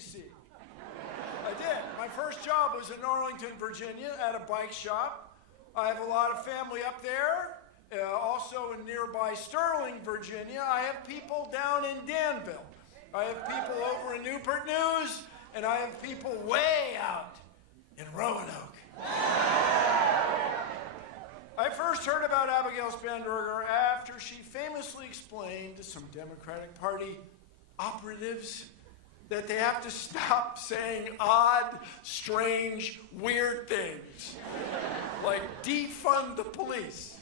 D.C. I did. My first job was in Arlington, Virginia, at a bike shop. I have a lot of family up there. Also in nearby Sterling, Virginia. I have people down in Danville. I have people over in Newport News, and I have people way out in Roanoke. I first heard about Abigail Spanberger after she famously explained to some Democratic Party operatives that they have to stop saying odd, strange, weird things, like defund the police.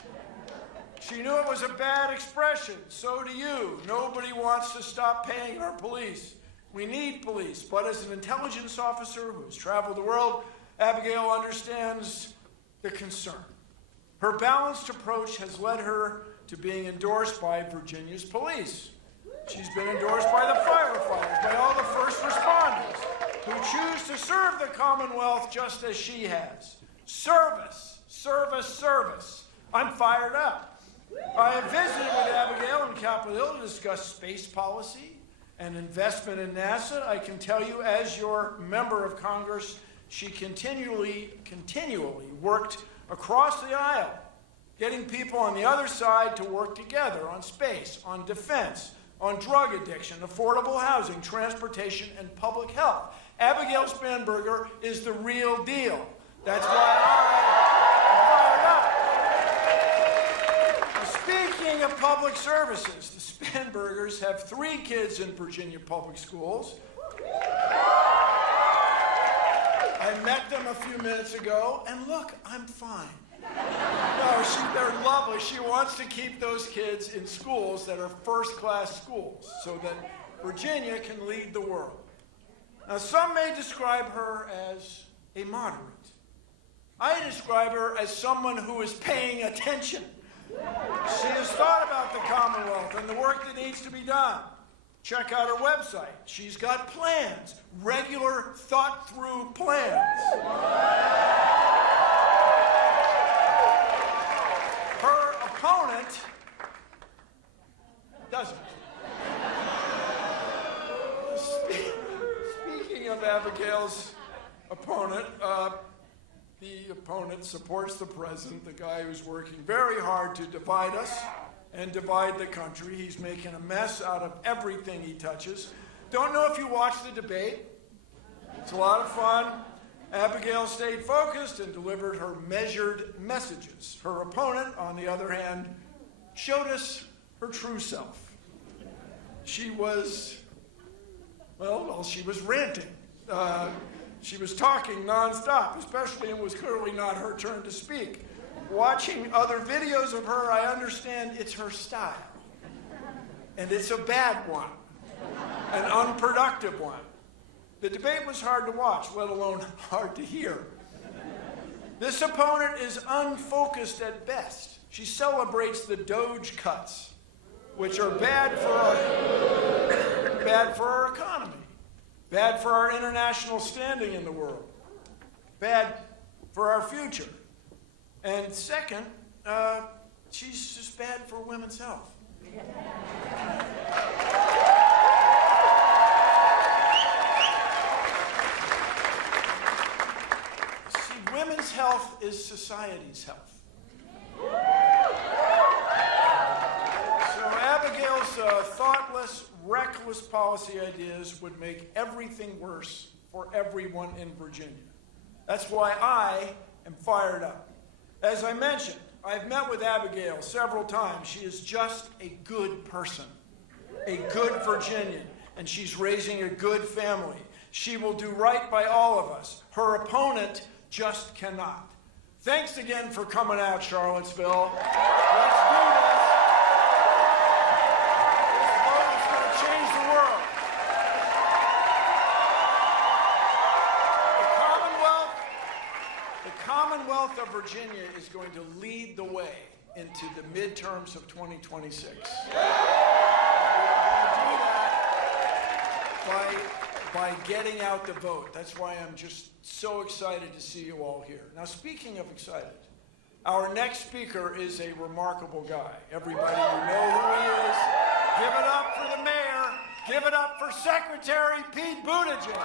She knew it was a bad expression. So do you. Nobody wants to stop paying our police. We need police. But as an intelligence officer who has traveled the world, Abigail understands the concern. Her balanced approach has led her to being endorsed by Virginia's police. She's been endorsed by the firefighters, by all the first responders who choose to serve the Commonwealth just as she has. Service, service, service. I'm fired up. I have visited with Abigail in Capitol Hill to discuss space policy and investment in NASA. I can tell you, as your member of Congress, she continually worked across the aisle, getting people on the other side to work together on space, on defense, on drug addiction, affordable housing, transportation, and public health. Abigail Spanberger is the real deal. That's why I'm fired up. Now, speaking of public services, the Spanbergers have 3 kids in Virginia public schools. I met them a few minutes ago, and look, I'm fine. No, they're lovely. She wants to keep those kids in schools that are first-class schools so that Virginia can lead the world. Now, some may describe her as a moderate. I describe her as someone who is paying attention. She has thought about the Commonwealth and the work that needs to be done. Check out her website. She's got plans, regular, thought-through plans. Her opponent doesn't. Speaking of Abigail's opponent, the opponent supports the president, the guy who's working very hard to divide us and divide the country. He's making a mess out of everything he touches. Don't know if you watched the debate. It's a lot of fun. Abigail stayed focused and delivered her measured messages. Her opponent, on the other hand, showed us her true self. She was, she was ranting. She was talking nonstop, especially when it was clearly not her turn to speak. Watching other videos of her, I understand it's her style. And it's a bad one, an unproductive one. The debate was hard to watch, let alone hard to hear. This opponent is unfocused at best. She celebrates the Doge cuts, which are bad for our economy, bad for our international standing in the world, bad for our future. And second, she's just bad for women's health. See, women's health is society's health. So Abigail's thoughtless, reckless policy ideas would make everything worse for everyone in Virginia. That's why I am fired up. As I mentioned, I've met with Abigail several times. She is just a good person, a good Virginian, and she's raising a good family. She will do right by all of us. Her opponent just cannot. Thanks again for coming out, Charlottesville. Let's do this. This vote is going to change the world. The Commonwealth of Virginia is going to lead the way into the midterms of 2026. We're going to do that by getting out the vote. That's why I'm just so excited to see you all here. Now, speaking of excited, our next speaker is a remarkable guy. Everybody, you know who he is. Give it up for the mayor, Give it up for Secretary Pete Buttigieg.